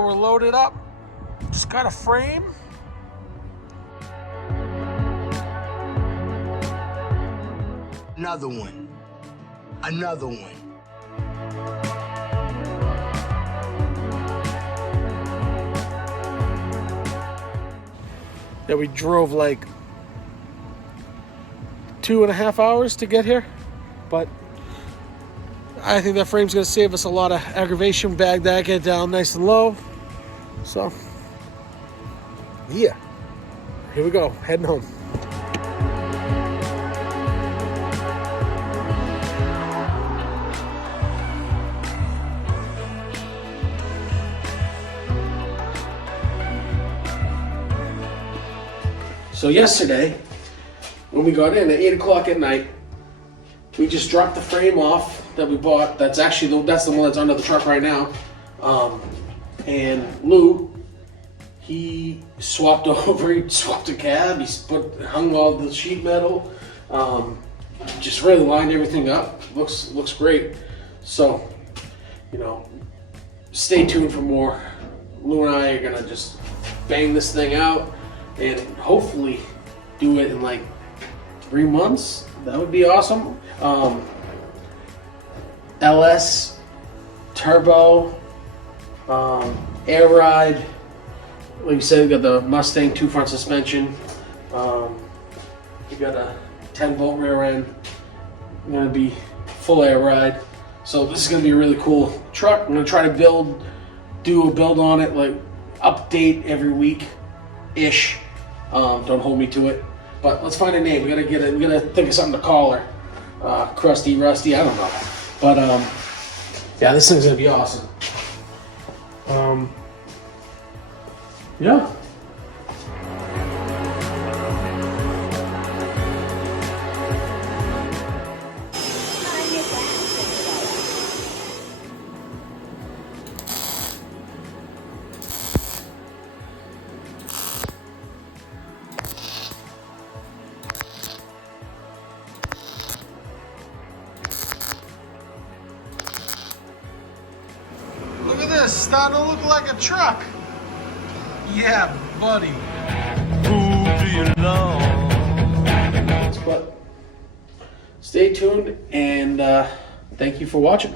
we're loaded up. Just got a frame. Another one. Another one. Yeah, we drove like 2.5 hours to get here, but I think that frame's gonna save us a lot of aggravation. Bag that, get it down nice and low. So, yeah, here we go, heading home. So yesterday, when we got in at 8 o'clock at night, we just dropped the frame off that we bought. That's actually that's the one that's under the truck right now. And Lou, he swapped over. He swapped a cab. He hung all the sheet metal. Just really lined everything up. Looks great. So, you know, stay tuned for more. Lou and I are gonna just bang this thing out and hopefully do it in like 3 months. That would be awesome. LS, turbo, air ride. Like you said, we got the Mustang 2 front suspension. We got a 10-volt rear end. Gonna be full air ride. So this is gonna be a really cool truck. I'm gonna try to do a build on it, like update every week-ish. Don't hold me to it. But let's find a name. We gotta think of something to call her. Crusty, Rusty, I don't know. But yeah, this thing's gonna be awesome. Yeah. Look at this, starting to look like a truck. Yeah, buddy. Who do you know? But stay tuned and thank you for watching.